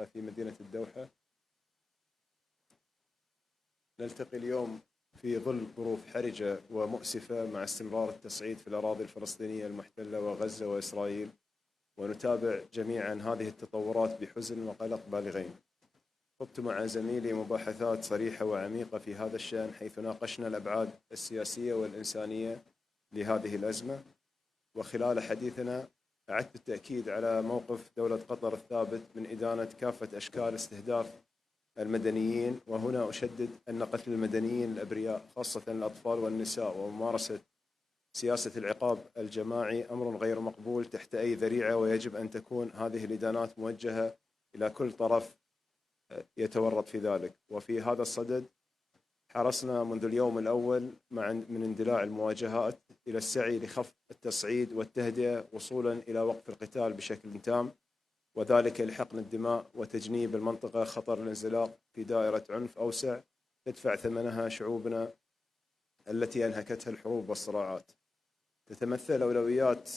العميقة في مدينة الدوحة. نلتقي اليوم في ظل ظروف حرجة ومؤسفة مع استمرار التصعيد في الأراضي الفلسطينية المحتلة وغزة وإسرائيل، ونتابع جميعا هذه التطورات بحزن وقلق بالغين. خضت مع زميلي مباحثات صريحة وعميقة في هذا الشأن، حيث ناقشنا الأبعاد السياسية والإنسانية لهذه الأزمة، وخلال حديثنا أعدت التأكيد على موقف دولة قطر الثابت من إدانة كافة أشكال استهداف المدنيين. وهنا أشدد أن قتل المدنيين الأبرياء خاصة الأطفال والنساء وممارسة سياسة العقاب الجماعي أمر غير مقبول تحت أي ذريعة، ويجب أن تكون هذه الإدانات موجهة إلى كل طرف يتورط في ذلك. وفي هذا الصدد حرصنا منذ اليوم الأول من اندلاع المواجهات إلى السعي لخفض التصعيد والتهدئة وصولا إلى وقف القتال بشكل تام، وذلك لحقن الدماء وتجنيب المنطقة خطر الانزلاق في دائرة عنف أوسع تدفع ثمنها شعوبنا التي أنهكتها الحروب والصراعات. تتمثل أولويات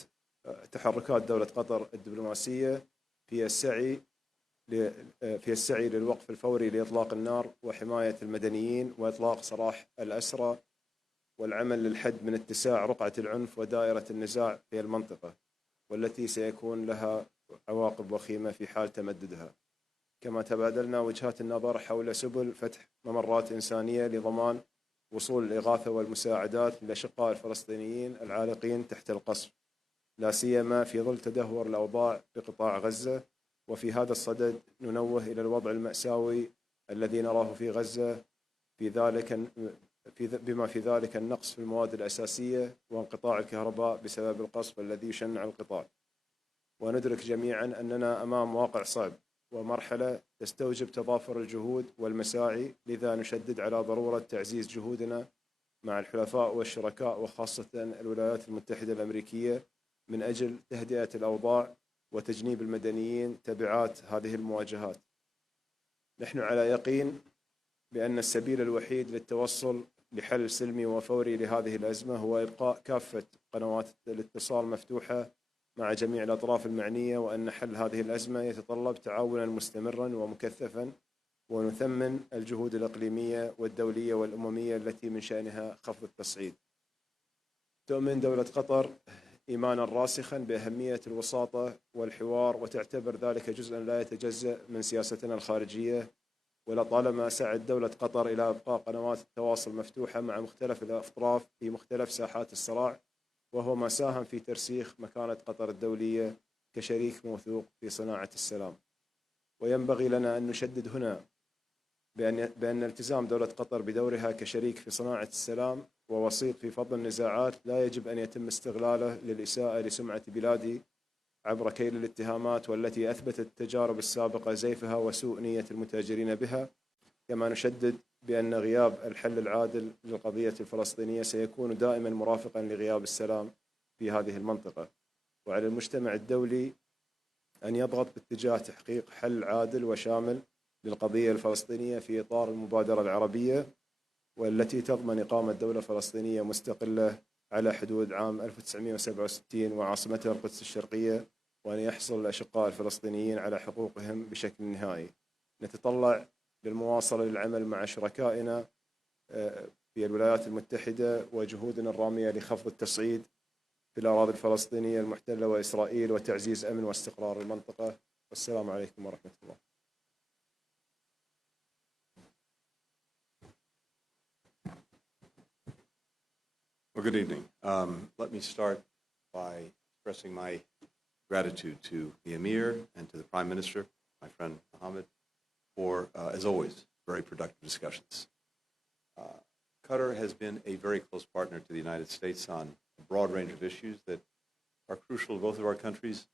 تحركات دولة قطر الدبلوماسية في السعي للوقف الفوري لإطلاق النار وحماية المدنيين وإطلاق سراح الأسرى، والعمل للحد من اتساع رقعة العنف ودائرة النزاع في المنطقة، والتي سيكون لها عواقب وخيمة في حال تمددها. كما تبادلنا وجهات النظر حول سبل فتح ممرات إنسانية لضمان وصول الإغاثة والمساعدات للأشقاء الفلسطينيين العالقين تحت القصف، لا سيما في ظل تدهور الأوضاع بقطاع غزة. وفي هذا الصدد ننوه إلى الوضع المأساوي الذي نراه في غزة، بما في ذلك النقص في المواد الأساسية وانقطاع الكهرباء بسبب القصف الذي يشنع القطاع. وندرك جميعا أننا أمام واقع صعب ومرحلة تستوجب تضافر الجهود والمساعي، لذا نشدد على ضرورة تعزيز جهودنا مع الحلفاء والشركاء وخاصة الولايات المتحدة الأمريكية من أجل تهدئة الأوضاع وتجنيب المدنيين تبعات هذه المواجهات. نحن على يقين بأن السبيل الوحيد للتوصل لحل سلمي وفوري لهذه الأزمة هو إبقاء كافة قنوات الاتصال مفتوحة مع جميع الأطراف المعنية، وأن حل هذه الأزمة يتطلب تعاونا مستمرا ومكثفا، ونثمن الجهود الإقليمية والدولية والأممية التي من شأنها خفض التصعيد. تؤمن دولة قطر إيمانا راسخا بأهمية الوساطة والحوار، وتعتبر ذلك جزءا لا يتجزأ من سياستنا الخارجية، ولطالما سعت دولة قطر إلى إبقاء قنوات التواصل مفتوحة مع مختلف الأطراف في مختلف ساحات الصراع، وهو ما ساهم في ترسيخ مكانة قطر الدولية كشريك موثوق في صناعة السلام. وينبغي لنا أن نشدد هنا بأن التزام دولة قطر بدورها كشريك في صناعة السلام ووسيط في فض النزاعات لا يجب أن يتم استغلاله للإساءة لسمعة بلادي عبر كيل الاتهامات، والتي أثبتت التجارب السابقة زيفها وسوء نية المتاجرين بها. كما نشدد بأن غياب الحل العادل للقضية الفلسطينية سيكون دائما مرافقا لغياب السلام في هذه المنطقة، وعلى المجتمع الدولي أن يضغط باتجاه تحقيق حل عادل وشامل للقضية الفلسطينية في إطار المبادرة العربية، والتي تضمن إقامة دولة فلسطينية مستقلة على حدود عام 1967 وعاصمتها القدس الشرقية، وأن يحصل الأشقاء الفلسطينيين على حقوقهم بشكل نهائي. نتطلع للمواصلة للعمل مع شركائنا في الولايات المتحدة وجهودنا الرامية لخفض التصعيد في الأراضي الفلسطينية المحتلة وإسرائيل وتعزيز أمن واستقرار المنطقة. والسلام عليكم ورحمة الله. Well, good evening. Let me start by expressing my gratitude to the Emir and to the Prime Minister, my friend Mohammed, for, as always, very productive discussions. Qatar has been a very close partner to the United States on a broad range of issues that are crucial to both of our countries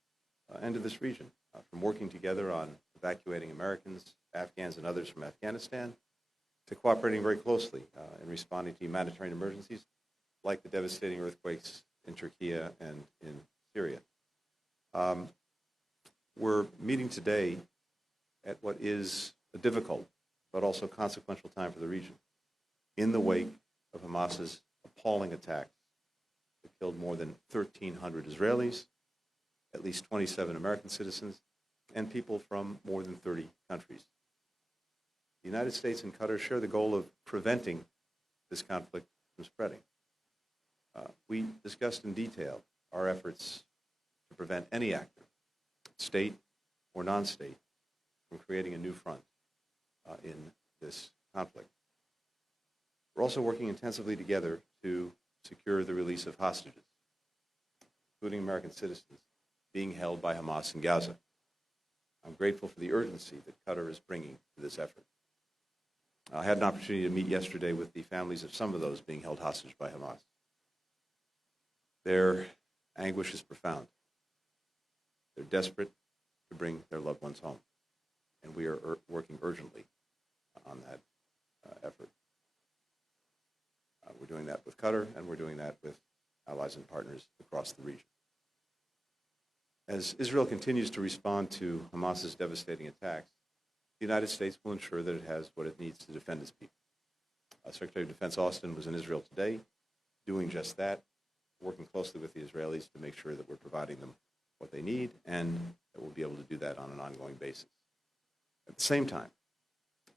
and to this region, from working together on evacuating Americans, Afghans, and others from Afghanistan, to cooperating very closely in responding to humanitarian emergencies like the devastating earthquakes in Turkey and in Syria. We're meeting today at what is a difficult but also consequential time for the region, in the wake of Hamas's appalling attacks that killed more than 1,300 Israelis, at least 27 American citizens, and people from more than 30 The United States and Qatar share the goal of preventing this conflict from spreading. We discussed in detail our efforts to prevent any actor, state or non-state, from creating a new front in this conflict. We're also working intensively together to secure the release of hostages, including American citizens, being held by Hamas in Gaza. I'm grateful for the urgency that Qatar is bringing to this effort. I had an opportunity to meet yesterday with the families of some of those being held hostage by Hamas. Their anguish is profound. They're desperate to bring their loved ones home, and we are working urgently on that effort. We're doing that with Qatar, and we're doing that with allies and partners across the region. As Israel continues to respond to Hamas's devastating attacks, the United States will ensure that it has what it needs to defend its people. Secretary of Defense Austin was in Israel today, doing just that, working closely with the Israelis to make sure that we're providing them what they need and that we'll be able to do that on an ongoing basis. At the same time,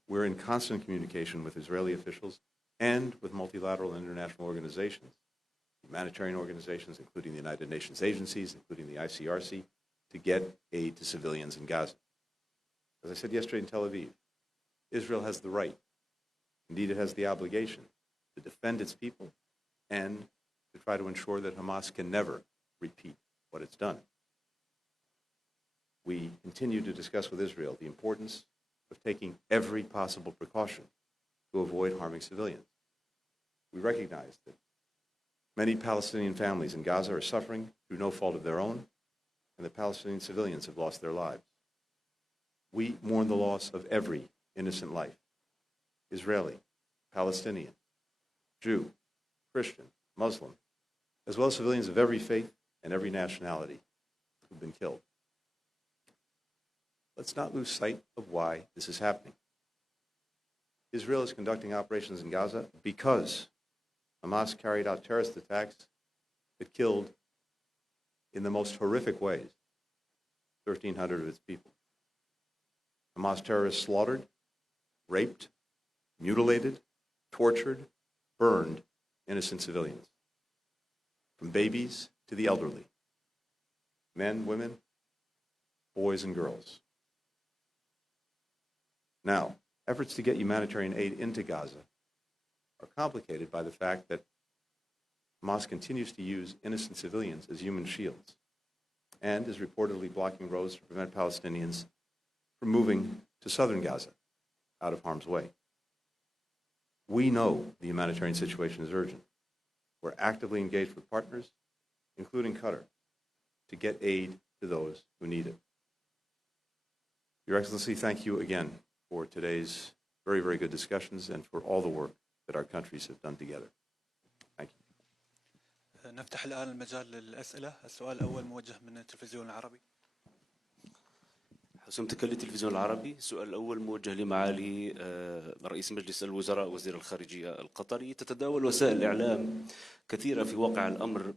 we're in constant communication with Israeli officials and with multilateral and international organizations, humanitarian organizations, including the United Nations agencies, including the ICRC, to get aid to civilians in Gaza. As I said yesterday in Tel Aviv, Israel has the right, indeed it has the obligation, to defend its people and to try to ensure that Hamas can never repeat what it's done. We continue to discuss with Israel the importance of taking every possible precaution to avoid harming civilians. We recognize that many Palestinian families in Gaza are suffering through no fault of their own, and that Palestinian civilians have lost their lives. We mourn the loss of every innocent life, Israeli, Palestinian, Jew, Christian, Muslim, as well as civilians of every faith and every nationality who've been killed. Let's not lose sight of why this is happening. Israel is conducting operations in Gaza because Hamas carried out terrorist attacks that killed, in the most horrific ways, 1,300 of its people. Hamas terrorists slaughtered, raped, mutilated, tortured, burned innocent civilians, from babies to the elderly, men, women, boys, and girls. Now, efforts to get humanitarian aid into Gaza are complicated by the fact that Hamas continues to use innocent civilians as human shields and is reportedly blocking roads to prevent Palestinians from moving to southern Gaza out of harm's way. We know the humanitarian situation is urgent. We're actively engaged with partners, including Qatar, to get aid to those who need it. Your Excellency, thank you again for today's very, very good discussions and for all the work that our countries have done together. Thank you. نفتح الآن المجال للأسئلة. السؤال الأول موجه من التلفزيون العربي. حسام تكلي التلفزيون العربي. السؤال الأول موجه لمعالي رئيس مجلس الوزراء وزير الخارجية القطري. تتداول وسائل الإعلام كثيرة في واقع الأمر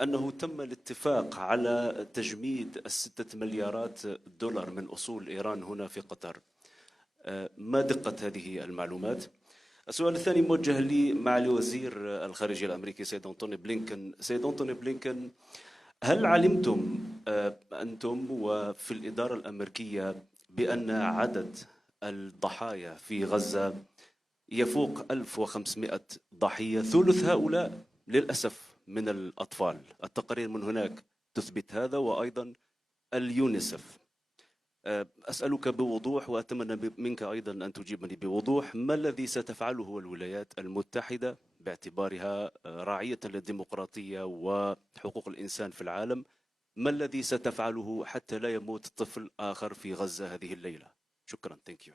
أنه تم الاتفاق على تجميد 6 مليارات دولار من أصول إيران هنا في قطر. ما دقة هذه المعلومات؟ السؤال الثاني موجه لمعالي وزير الخارجية الأمريكي سيد أنتوني بلينكن. سيد أنتوني بلينكن، هل علمتم أنتم وفي الإدارة الأمريكية بأن عدد الضحايا في غزة يفوق 1500 ضحية؟ ثلث هؤلاء للأسف من الأطفال. التقارير من هناك تثبت هذا، وأيضا اليونيسف. أسألك بوضوح وأتمنى منك أيضا أن تجيبني بوضوح، ما الذي ستفعله الولايات المتحدة باعتبارها راعية للديمقراطية وحقوق الإنسان في العالم؟ ما الذي ستفعله حتى لا يموت طفل آخر في غزة هذه الليلة؟ شكرا. Thank you.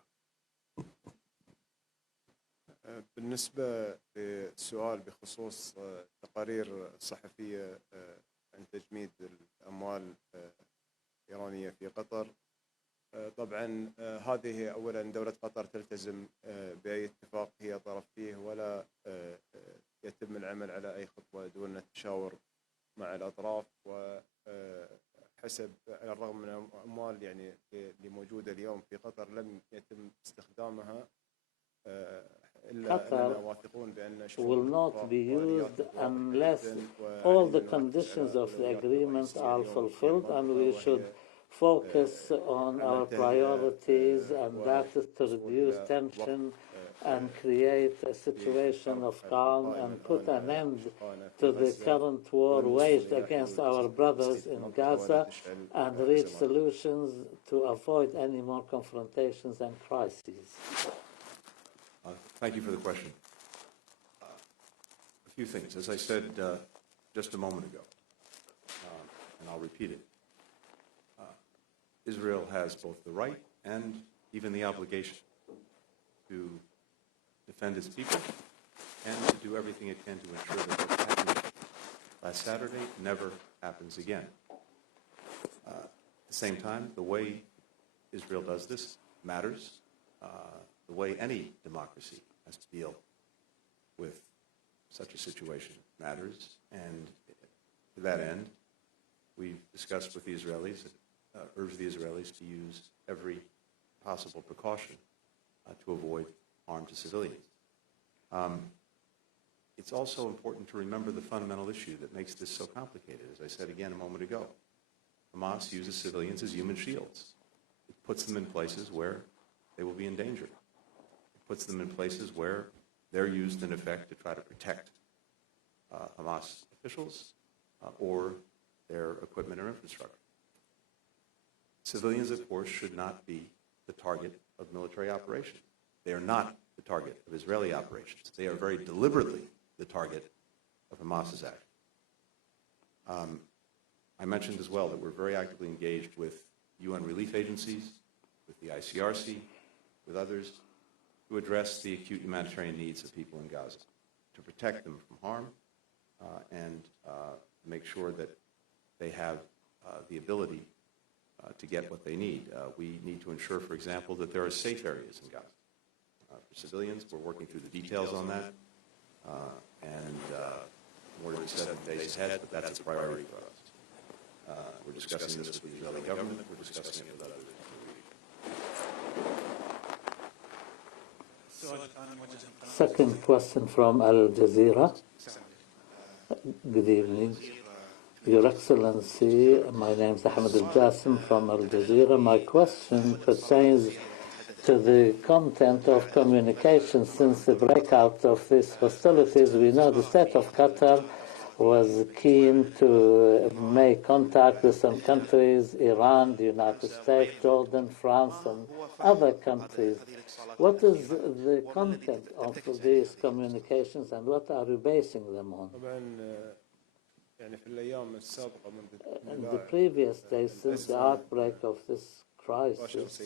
بالنسبة للسؤال بخصوص تقارير صحفية عن تجميد الأموال الإيرانية في قطر، طبعا هذه أولا دولة قطر تلتزم بأي اتفاق هي طرف فيه، ولا يتم العمل على أي خطوة دون التشاور مع الأطراف حسب على الرغم من الأموال يعني اللي موجودة اليوم في قطر لم يتم استخدامها Qatar will not be used unless all the conditions of the agreement are fulfilled, and we should focus on our priorities, and that is to reduce tension and create a situation of calm and put an end to the current war waged against our brothers in Gaza and reach solutions to avoid any more confrontations and crises. Thank you for the question. A few things. As I said just a moment ago, and I'll repeat it, Israel has both the right and even the obligation to defend its people and to do everything it can to ensure that what happened last Saturday never happens again. At the same time, the way Israel does this matters. The way any democracy has to deal with such a situation matters. And to that end, we've discussed with the Israelis, urged the Israelis to use every possible precaution to avoid harm to civilians. It's also important to remember the fundamental issue that makes this so complicated. As I said again a moment ago, Hamas uses civilians as human shields. It puts them in places where they will be in danger. It puts them in places where they're used in effect to try to protect Hamas officials or their equipment or infrastructure. Civilians, of course, should not be the target of military operations. They are not the target of Israeli operations. They are very deliberately the target of Hamas's action. I mentioned as well that we're very actively engaged with UN relief agencies, with the ICRC, with others, to address the acute humanitarian needs of people in Gaza, to protect them from harm and make sure that they have the ability to get what they need. We need to ensure, for example, that there are safe areas in Gaza. For civilians, we're working through the details on that, and more to be said in the days ahead, but that's a priority for us. We're discussing this with the Israeli government, we're discussing it with others. Second question from Al Jazeera. Good evening. Your Excellency, my name is Ahmed Al-Jassim from Al Jazeera. My question pertains to the content of communication. Since the breakout of these hostilities, we know the state of Qatar was keen to make contact with some countries, Iran, the United States, Jordan, France, and other countries. What is the content of these communications and what are you basing them on? In the previous days, since the outbreak of this crisis,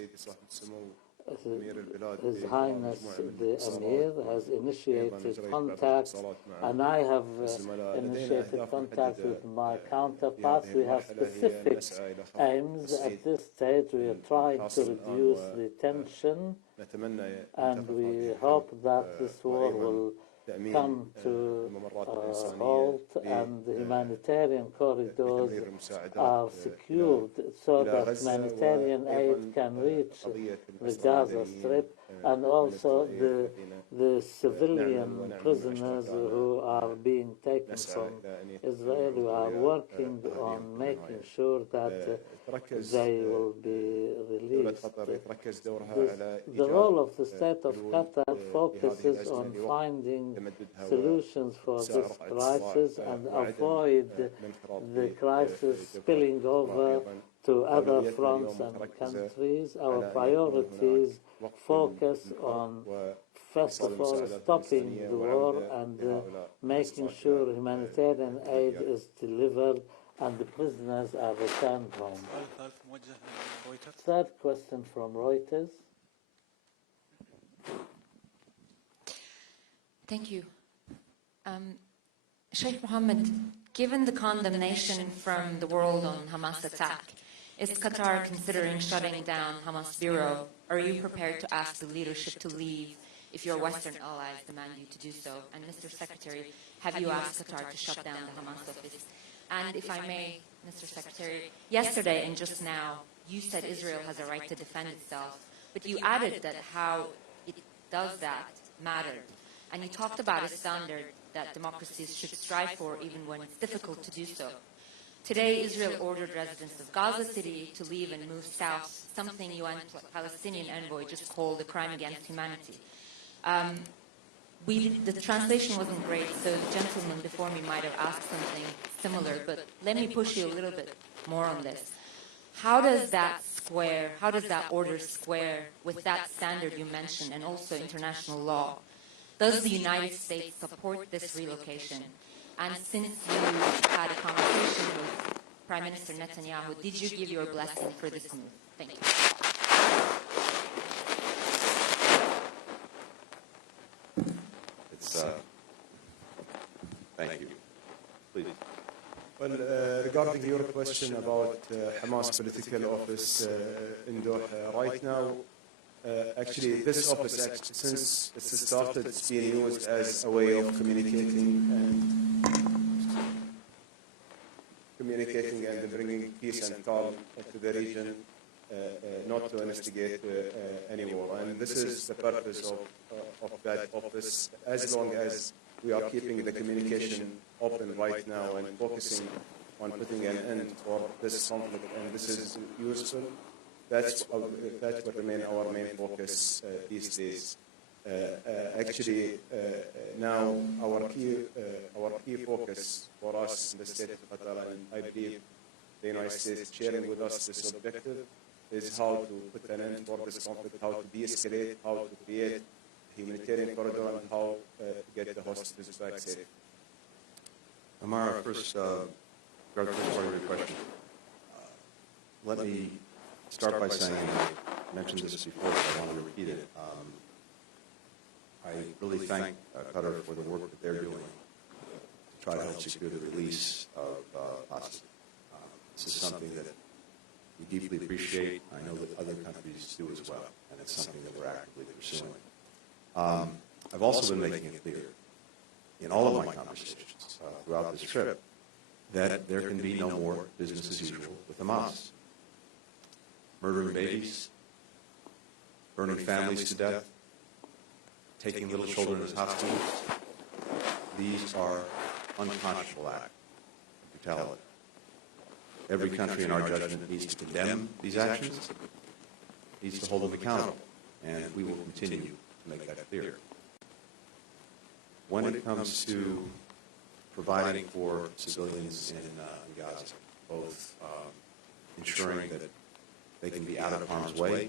His Highness the Emir has initiated contact, and I have initiated contact with my counterparts. We have specific aims at this stage. We are trying to reduce the tension, and we hope that this war will come to a halt and the humanitarian corridors are secured so that humanitarian aid can reach the Gaza Strip, and also the civilian prisoners who are being taken from Israel. We are working on making sure that they will be released. The role of the state of Qatar focuses on finding solutions for this crisis and avoid the crisis spilling over to other fronts and countries. Our priorities focus on, first of all, stopping the war and making sure humanitarian aid is delivered and the prisoners are returned home. Third question from Reuters. Thank you. Sheikh Mohammed, given the condemnation from the world on Hamas attack, is Qatar considering shutting down Hamas bureau? Are you prepared to ask the leadership to leave if your Western allies demand you to do so? And Mr. Secretary, have you asked Qatar to shut down the Hamas office? And if I may, Mr. Secretary, yesterday and just now, you said Israel has a right to defend itself, but you added that how it does that mattered. And you talked about a standard that democracies should strive for even when it's difficult to do so. Today, Israel ordered residents of Gaza City to leave and move south, something UN Palestinian envoy just called a crime against humanity. The translation wasn't great, so the gentleman before me might have asked something similar, but let me push you a little bit more on this. How does that order square with that standard you mentioned and also international law? Does the United States support this relocation? And since you had a conversation with Prime Minister Netanyahu, did you give your blessing for this move? Thank you. Thank you. Please. Well, regarding your question about Hamas political office in Doha, right now, actually, this office, since it started, it's being used as a way of communicating and bringing peace and calm to the region, not to instigate any war. And this is the purpose of that office, as long as we are keeping the communication open right now and focusing on putting an end for this conflict, and this is useful. That will remain our main focus these days. Actually, now our key focus for us in the state of Qatar, and I believe the United States sharing with us this objective, is how to put an end for this conflict, how to de-escalate, how to create a humanitarian corridor, and how to get the hostages back safe. Amara, first part of your question. Let me start by saying, I mentioned this before, but I want to repeat it. I really thank Qatar for the work that they're doing to try to help secure the release of hostages. This is something that we deeply appreciate. I know that other countries do as well, and it's something that we're actively pursuing. I've also been making it clear in all of my conversations throughout this trip that there can be no more business as usual with Hamas. Murdering babies, burning families to death, taking little children as hostages. These are unconscionable acts of brutality. Every country, in our judgment, needs to condemn these actions, needs to hold them accountable, and we will continue to make that clear. When it comes to providing for civilians in Gaza, both ensuring that they can be out of harm's way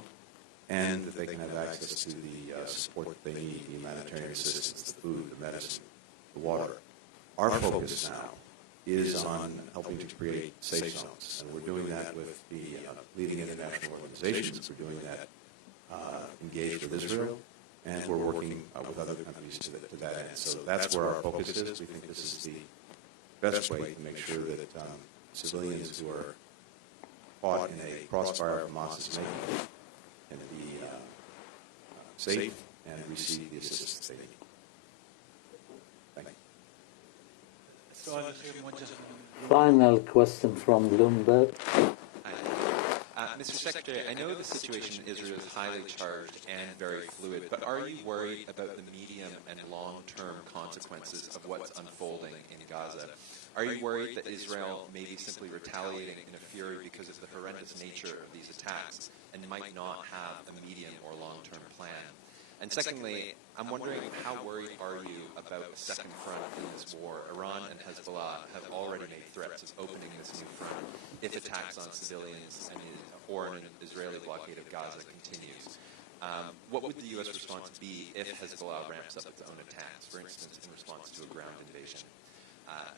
and that they can have access to the support that they need, the humanitarian assistance, the food, the medicine, the water. Our focus now is on helping to create safe zones, and we're doing that with the leading international organizations. We're doing that engaged with Israel, and we're working with other countries to that end. So that's where our focus is. We think this is the best way to make sure that civilians who are caught in a crossfire of Hamas's making can be safe and receive the assistance they need. Thank you. Final question from Bloomberg. Mr. Secretary, I know the situation in Israel is highly charged and very fluid, but are you worried about the medium and long-term consequences of what's unfolding in Gaza? Are you worried that Israel may be simply retaliating in a fury because of the horrendous nature of these attacks and might not have a medium or long-term plan? And secondly, I'm wondering, how worried are you about a second front in this war? Iran and Hezbollah have already made threats of opening this new front if attacks on civilians or an Israeli blockade of Gaza continues. What would the U.S. response be if Hezbollah ramps up its own attacks, for instance, in response to a ground invasion?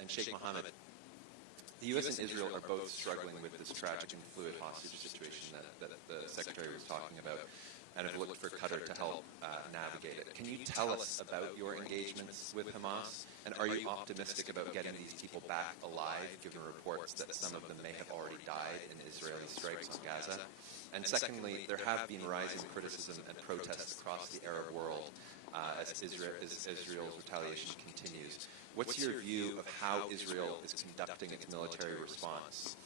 And Sheikh Mohammed, the U.S. and Israel are both struggling with this tragic and fluid hostage situation that the Secretary was talking about, and have looked for Qatar to help navigate it. Can you tell us about your engagements with Hamas, and are you optimistic about getting these people back alive, given reports that some of them may have already died in Israeli strikes on Gaza? And secondly, there have been rising criticism and protests across the Arab world as Israel's retaliation continues. What's your view of how Israel is conducting its military response?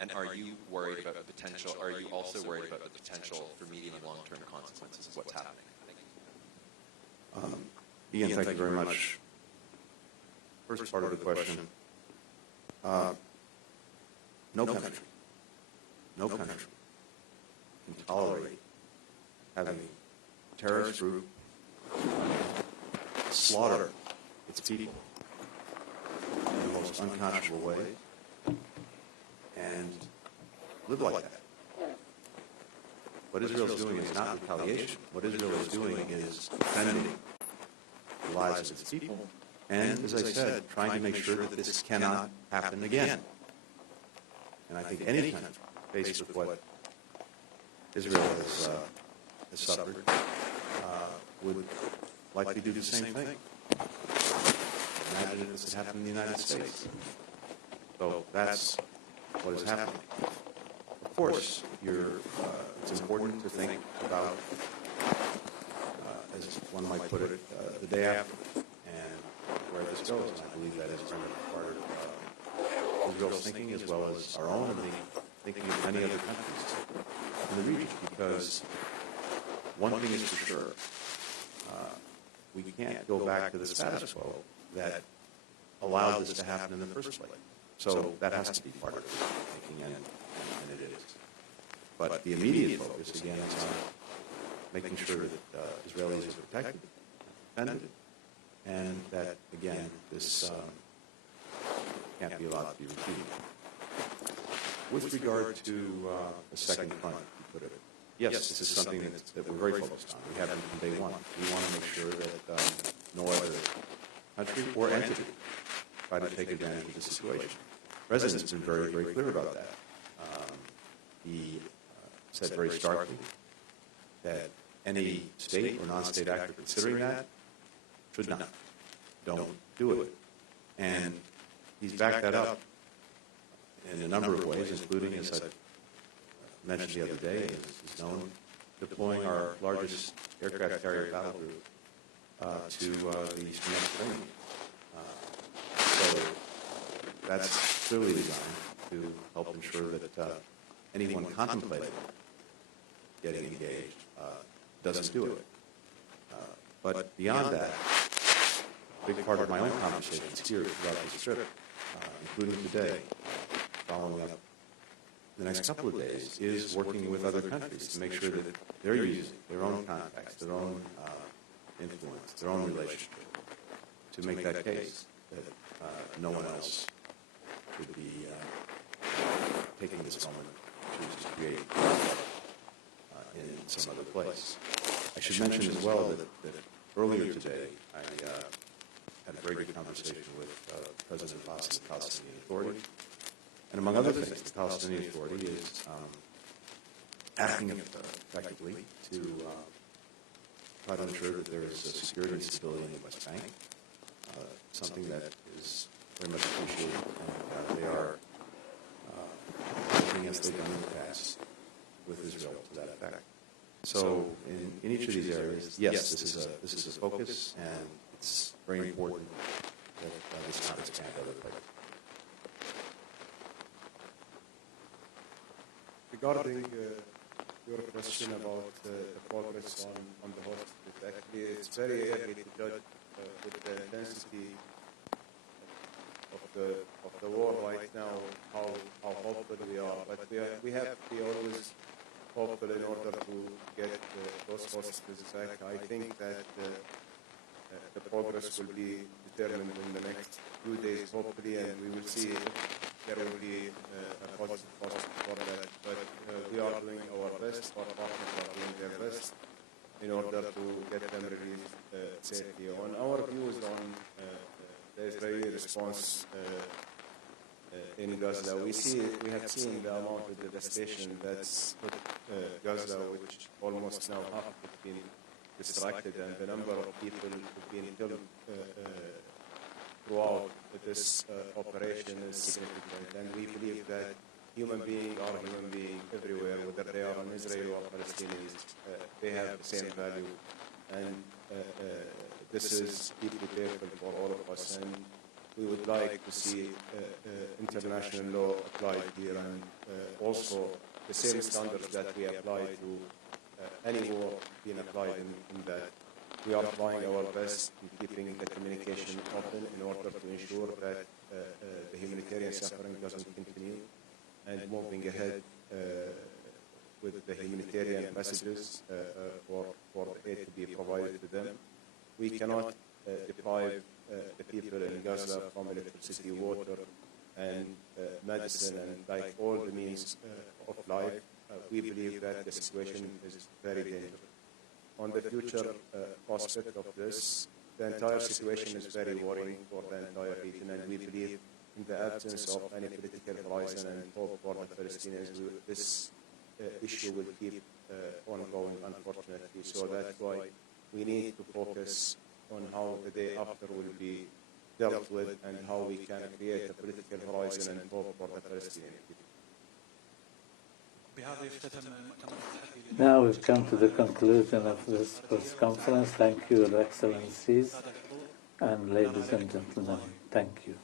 And are you worried about the potential, are you also worried about the potential for medium and long-term consequences of what's happening? Ian, thank you very much. First part of the question, no country can tolerate having a terrorist group slaughter its people in the most unconscionable ways and live like that. What Israel is doing is not retaliation. What Israel is doing is defending the lives of its people and, as I said, trying to make sure that this cannot happen again. And I think any country faced with what Israel has suffered would likely do the same thing. Imagine if this had happened in the United States. So that's what is happening. Of course, it's important to think about, as one might put it, the day after and where this goes. And I believe that is very much part of Israel's thinking as well as our own and the thinking of many other countries in the region. Because one thing is for sure, we can't go back to the status quo that allowed this to happen in the first place. So that has to be part of the thinking, and it is. But the immediate focus, again, is on making sure that Israelis are protected, defended, and that, again, this can't be allowed to be repeated. With regard to the second front, you put it, yes, this is something that we're very focused on. We have been from day one. We want to make sure that no other country or entity try to take advantage of the situation. The President has been very, very clear about that. He said very starkly that any state or non-state actor considering that should not. Don't do it. And he's backed that up in a number of ways, including, as I mentioned the other day, as is known, deploying our largest aircraft carrier battle group to the Eastern Mediterranean. So that's clearly designed to help ensure that anyone contemplating getting engaged doesn't do it. But beyond that, a big part of my own conversations here throughout this trip, including today, following up the next couple of days, is working with other countries to make sure that they're using their own contacts, their own influence, their own relationship to make that case that no one else should be taking this moment to create in some other place. I should mention as well that earlier today I had a very good conversation with President Abbas of the Palestinian Authority. And among other things, the Palestinian Authority is acting effectively to try to ensure that there is security and stability in the West Bank, something that is very much appreciated, and they are working as they can in the past with Israel to that effect. So in each of these areas, yes, this is a focus, and it's very important that this not expand other places. Regarding your question about the progress on the host, actually it's very early to judge with the intensity of the war right now how hopeful we are. But we have to be always hopeful in order to get those hostages back. I think that the progress will be determined in the next few days, hopefully, and we will see there will be a positive for that. But we are doing our best, our partners are doing their best in order to get them released safely. On our views on the Israeli response in Gaza, we have seen the amount of devastation that's put Gaza, which almost now half has been distracted, and the number of people who've been killed throughout this operation is significant. And we believe that human beings are human beings everywhere, whether they are in Israel or Palestinians. They have the same value and this is deeply painful for all of us, and we would like to see international law applied here, and also the same standards that we apply to any war being applied in that. We are trying our best in keeping the communication open in order to ensure that the humanitarian suffering doesn't continue, and moving ahead with the humanitarian messages for aid to be provided to them. We cannot deprive the people in Gaza from electricity, water, and medicine, and like all the means of life. We believe that the situation is very dangerous. On the future prospect of this, the entire situation is very worrying for the entire region, and we believe in the absence of any political horizon and hope for the Palestinians, this issue will keep ongoing, unfortunately. So that's why we need to focus on how the day after will be dealt with and how we can create a political horizon and hope for the Palestinian people. Now we've come to the conclusion of this press conference. Thank you, Your Excellencies and ladies and gentlemen. Thank you.